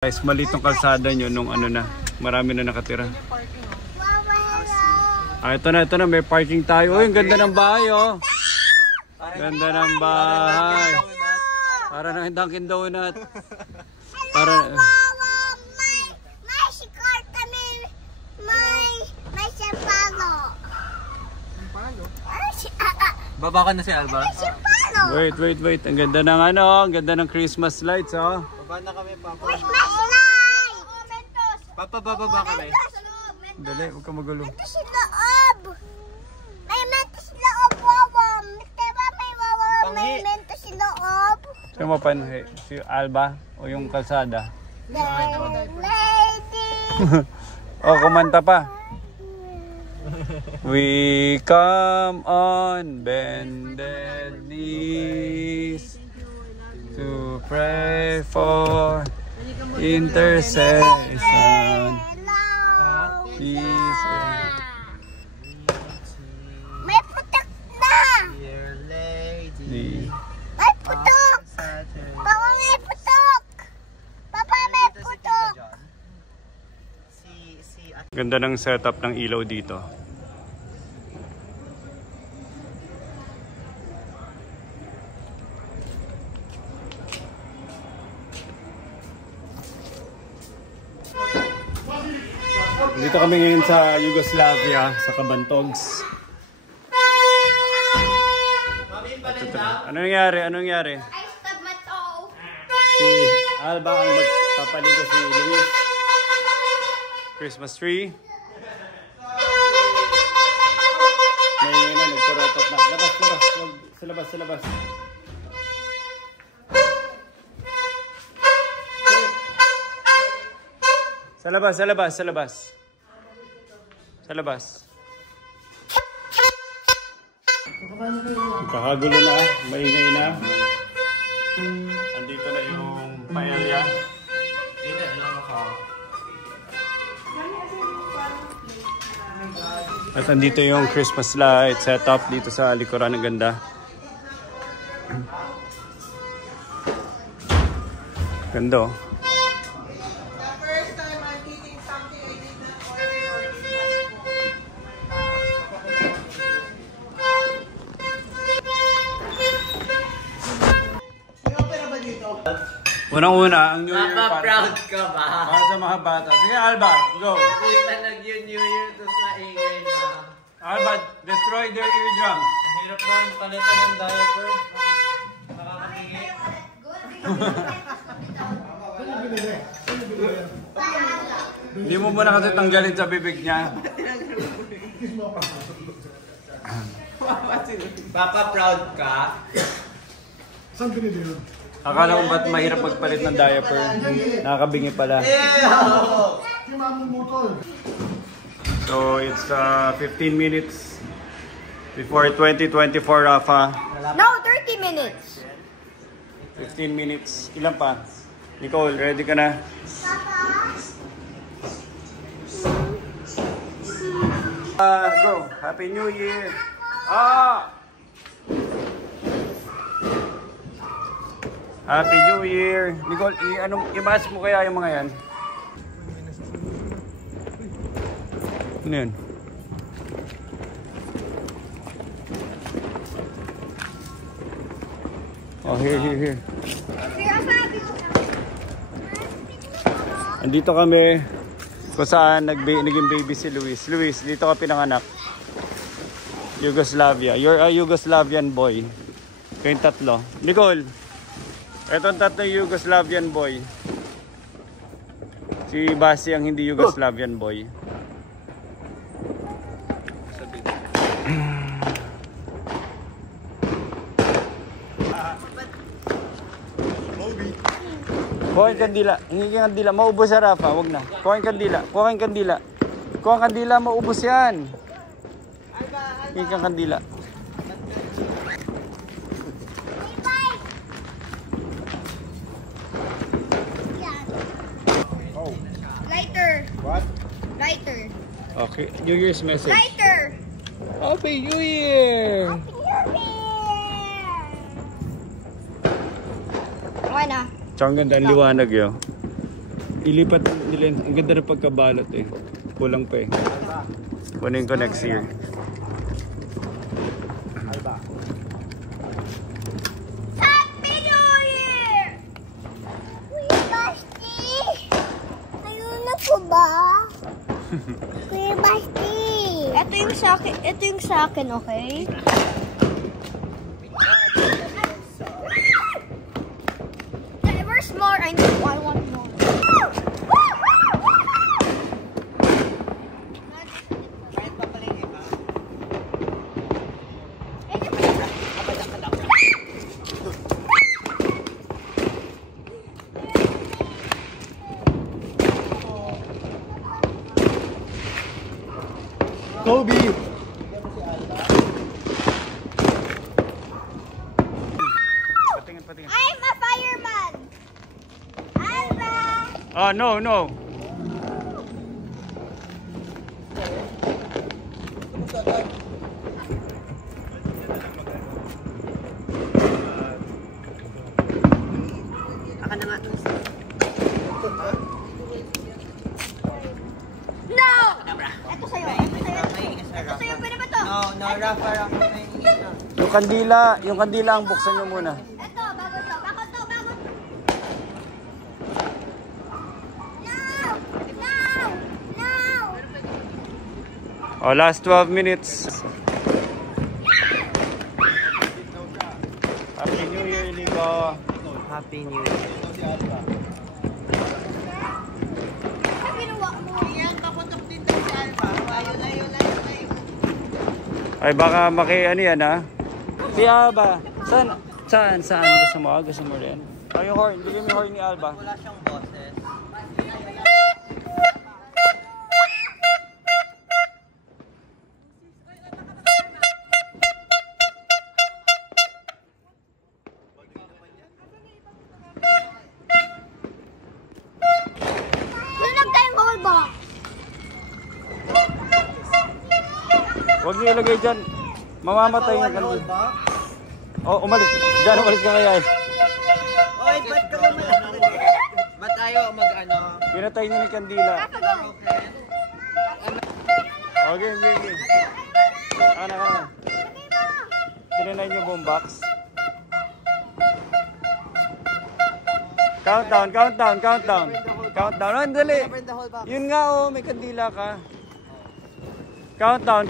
Guys, maliit ng kalsada nyo nung ano na, marami na nakatira. Ah, ito na, may parking tayo. Uy, ang ganda ng bahay, oh. Ganda ng bahay. Para ng Dunkin Donut. Para... May sikor kami. May sipalo. Baba ka na si Alba? Wait. Ang ganda ng ano, ang ganda ng Christmas lights, oh. Baba na kami, Papa. May slide. Papa, bababa kami. Dali, huwag ka magulo. Mentos loob. May mentos loob, wawam. Diba may wawam, may mentos loob? Sino mapanhi? Si Alba o yung kalsada? Lady. Oh, kumanta pa. We come on bended knees to pray for intercession. Peace. May putok na. Dear lady. May putok. Papa, may putok. Papa, may putok. Ganda ng setup ng ilaw dito. Dito kami ngayon sa Yugoslavia, sa Cabantogs. Ano nangyari? I stubbed my toe. Si Alba ang magpapaligo si Luis. Christmas tree. Ngayon na, nagturotot na. Labas. Sa labas. Sa labas. Kakagulo na, maingay na. Andito na yung paella. At andito yung Christmas light setup dito sa likuran. Ang ganda. Ganda, oh. Unang-una, ang New Year Papa, proud ka ba? Para sa mga bata. Sige, Alba, go! Kita nag-New Year, tapos maingay na. Alba, destroy their eardrums. Mahirap naman palitan ng diaper. Nakakahingi. Hindi mo muna kasi tanggalin sa bibig niya. Papa, proud ka? Saan pinili yun? Akala ko ba't mahirap magpalit ng diaper? Nakakabingi pala. So, it's 15 minutes before 2024, Rafa. No, 30 minutes. 15 minutes. Ilan pa? Nicole, ready ka na? Go! Happy New Year! Happy New Year! Nicole, i-bash mo kaya yung mga yan? Ano yan? Oh, here. Andito kami kung saan naging baby si Luis. Luis, dito ka pinanganak. Yugoslavia. You're a Yugoslavian boy. Kayong tatlo. Nicole, etong tatlo Yugoslavian boy. Si Basi ang hindi Yugoslavian boy. Kuha yung kandila. Hingi yung kandila. Maubos sa Rafa. Huwag na. Kuha yung kandila. Kuha yung kandila. Kuha yung kandila. Maubos yan. Hingi yung kandila. Lighter. What? Lighter. Okay. New Year's message. Lighter. Happy New Year! Okay na. Tsaka ang ganda ang liwanag yun. Ilipat nila. Ang ganda ng pagkabalot eh. Kulang pa eh. Kunin ko next year. Happy New Year! Kuya Basti! Ayun na po ba? Kuya Basti! Ito yung sa akin, okay? Where's more? I want more. Kobe! Patingin. I'm a fireman. Alba. Ah, no. No! Ito sa'yo. Pwede ba to? No, Rafa. Yung kandila ang buksan nyo muna. Ito, bago to. Bago to. No! Oh, last 12 minutes. Happy New Year, Inigo. Happy New Year. Ano ginawa mo? Ay, baka ano yan, ha? Si Alba. Saan? Gusto mo? Gusto mo rin? Oh, yung horn. Bigyan mo yung horn ni Alba. Wala siyang boses. Lunag tayong goal box. Huwag niyo ilagay dyan. Mamamatay yung kandila. Oh, umalis ka kaya. Oy, ba't ka umalis? Ba't ayaw mag-ano? Pinatay niyo yung kandila. Okay. Okay. Ano. Tinanay niyo buong box. Countdown. Oh, dali. Yun nga, oh, may kandila ka. Countdown.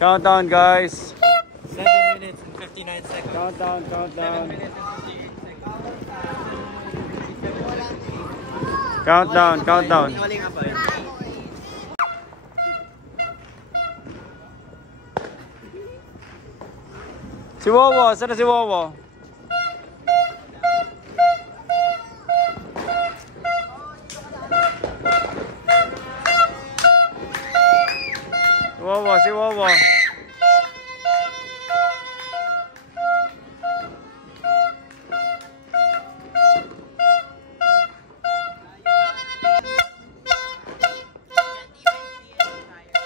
Countdown, guys. 7 minutes and 59 seconds. Countdown. 7 minutes and 58 seconds. Countdown. Huli nga pa rin. Si Wowo, saan na si Wowo? Si Wowo.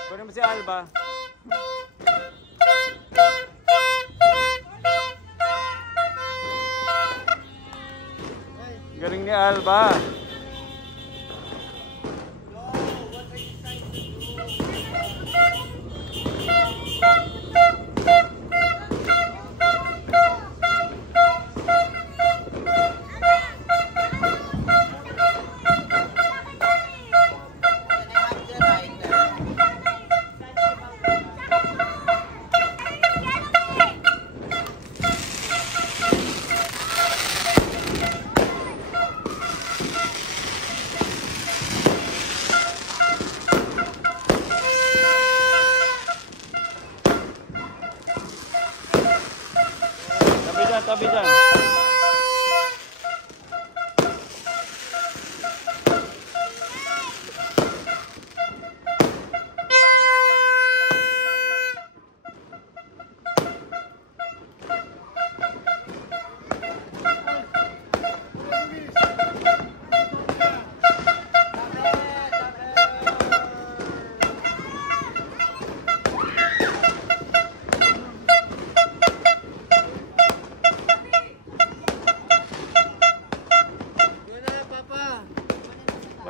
Kunin mo si Alba. Galing ni Alba.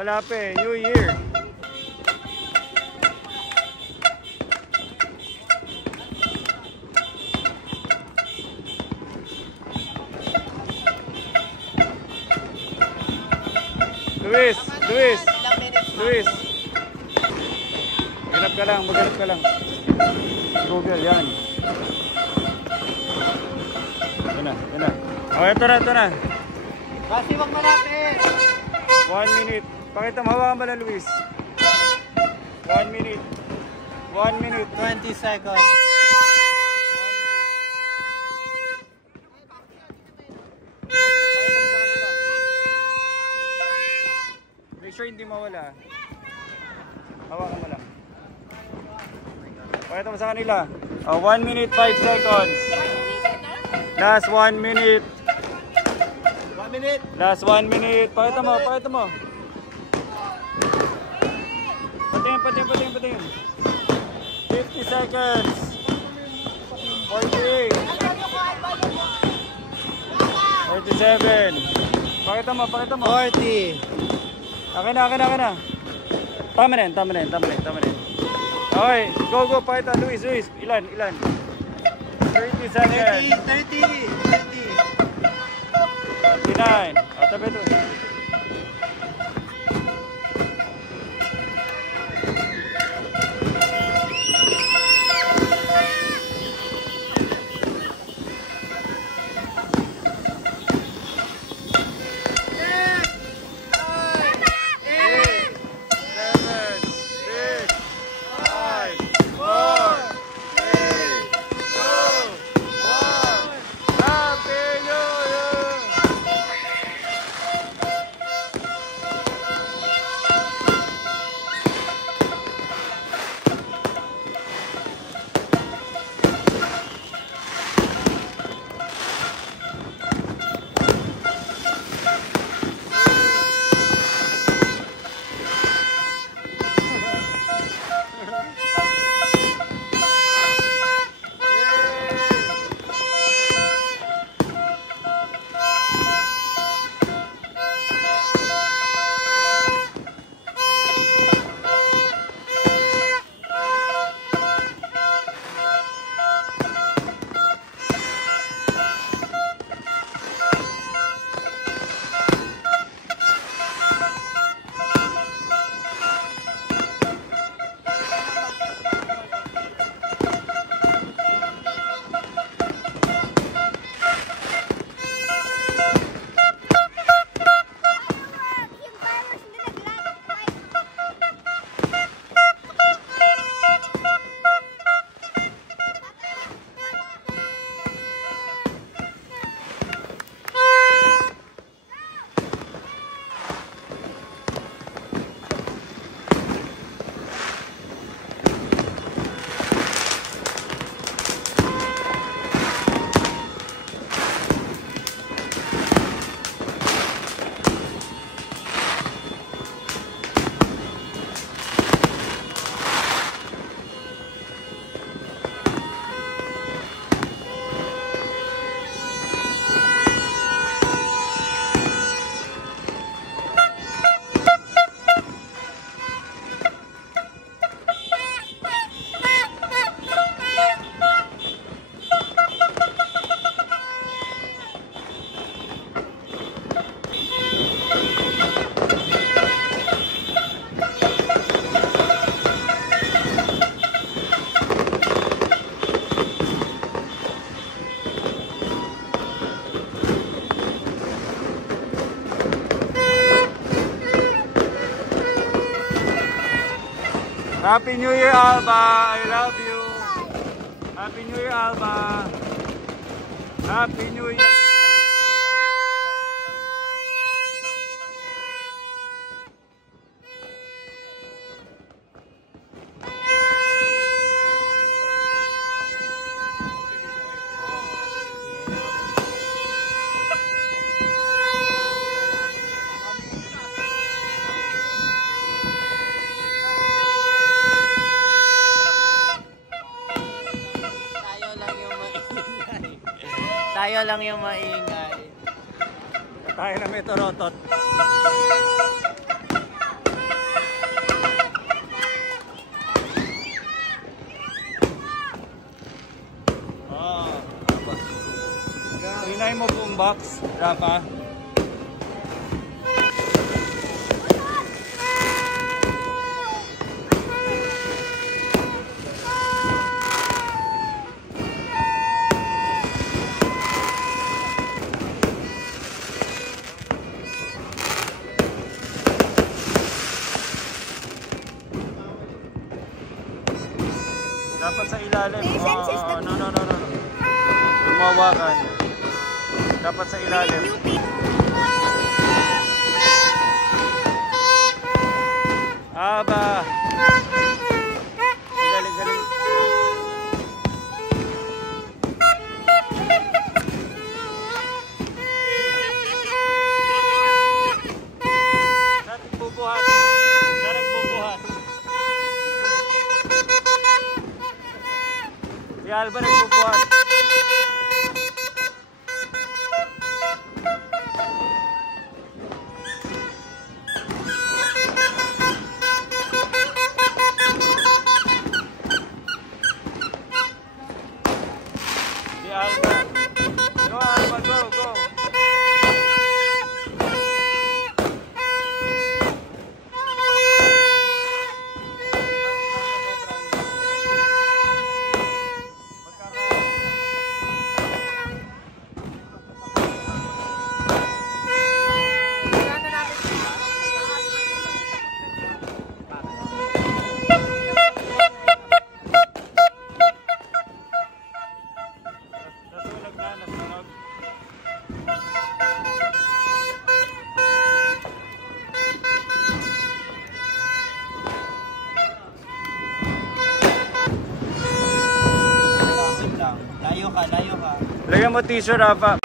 Wala pa eh. New Year. Luis. Luis. Maghanap ka lang. Google, yan. Yan na. Oh, ito na. Kasi wag malapit. 1 minute. Pakita mo, hawakan ba lang, Luis? 1 minute. 1 minute. 20 seconds. Make sure hindi mawala. Hawakan mo lang. Pakita mo sa kanila. 1 minute, 5 seconds. Last 1 minute. 1 minute. Last 1 minute. Pakita mo. Patingin. 50 seconds. 48. 47. Pakita mo. 40. Akin na. Tama na yan. Okay, go. Pakita. Luis. Ilan? 30 seconds. 30. 29. Tabi ito. Happy New Year, Alba! I love you! Happy New Year, Alba! Happy New Year! Tayo lang yung maingay. Tayo na may torotot. isang box, Rafa. Dapat sa ilalim. No. Lumawakan. Dapat sa ilalim. Aba. Galing. Dapat bubuhat. Si Alba nagbubuhat. Si Alba. Go Alba, go. Layo ka. Lagyan mo t-shirt, Rafa.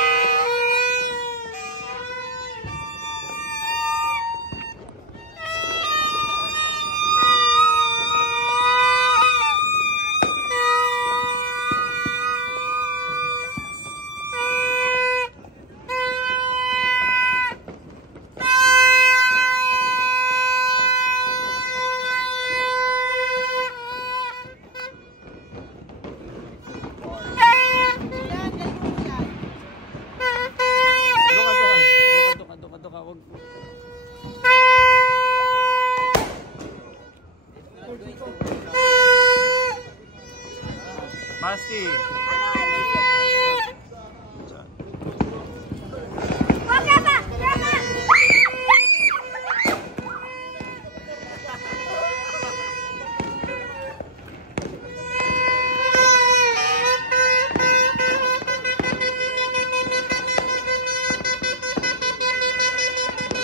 Masti.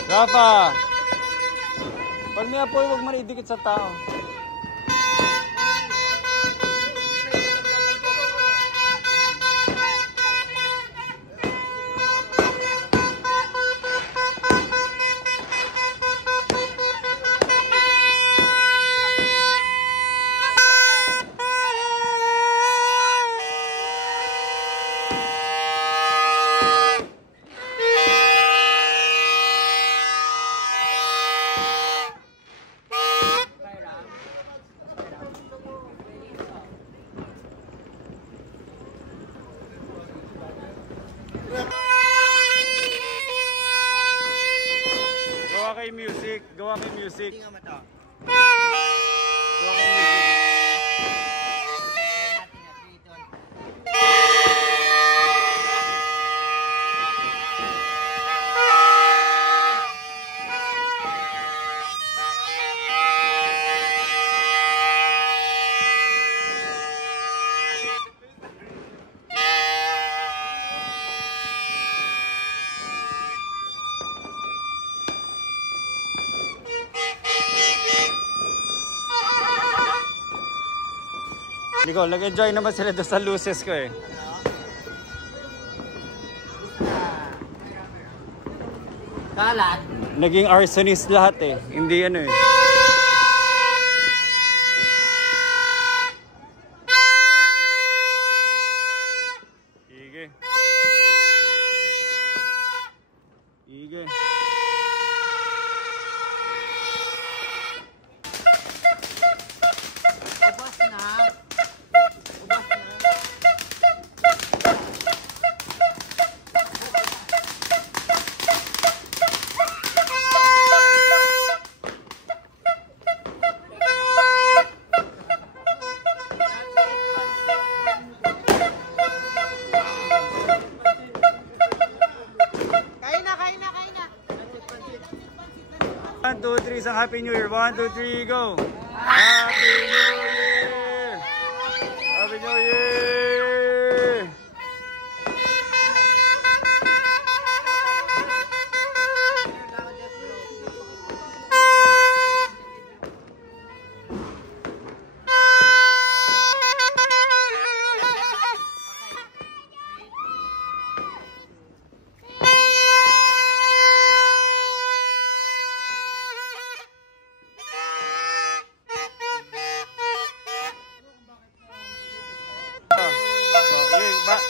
Rafa, pag may apoy, huwag mo na idikit sa tao. Gawa kay music. Hindi nga mata. Gawa kay music. Nicole, nag-enjoy naman sila doon sa luces ko eh. Kalat. Naging arsonist lahat eh. Hindi ano eh. Ige. Ige. Ubas na. Ubas na. 1, 2, 3, isang Happy New Year. 1, 2, 3, go! Happy New Year! Happy New Year!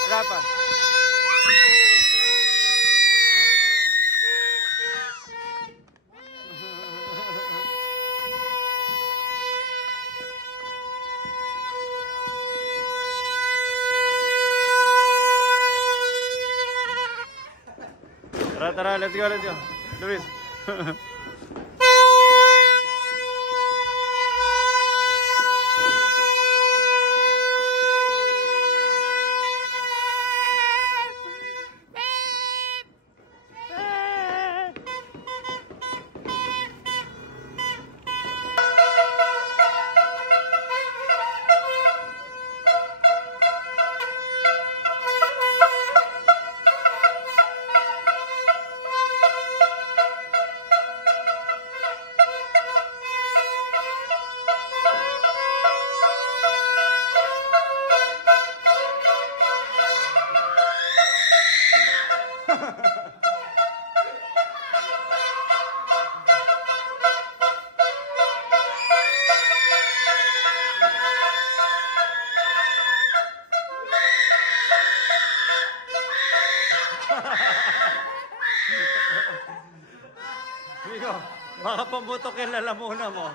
Rapa. Tara, let's go. Luis. Miko, baka pambutok yung lalamunan mo.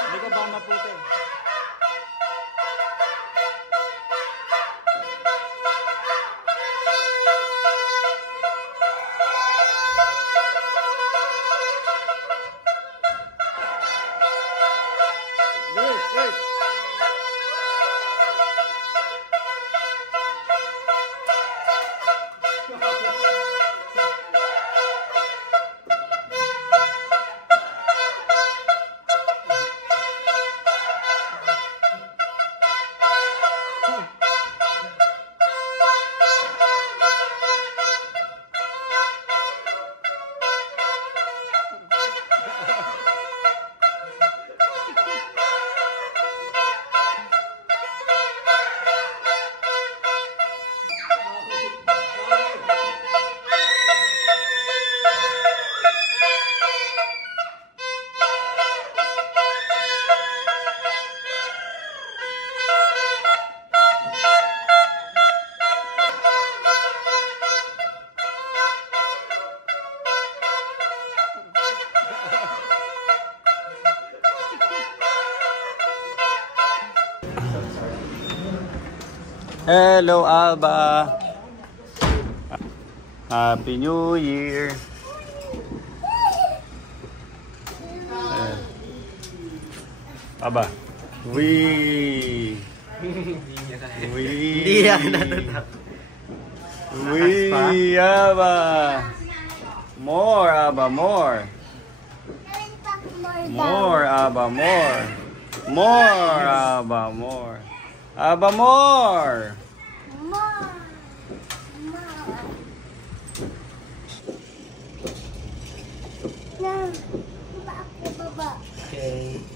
Hindi ka ba maputi? Wait. Hello, Alba. Happy New Year. Aba. We. Hindi yan natatak. We, Aba. More, Aba, more. More, Aba, more. More, Aba, more. Aba, more. Baba. Okay.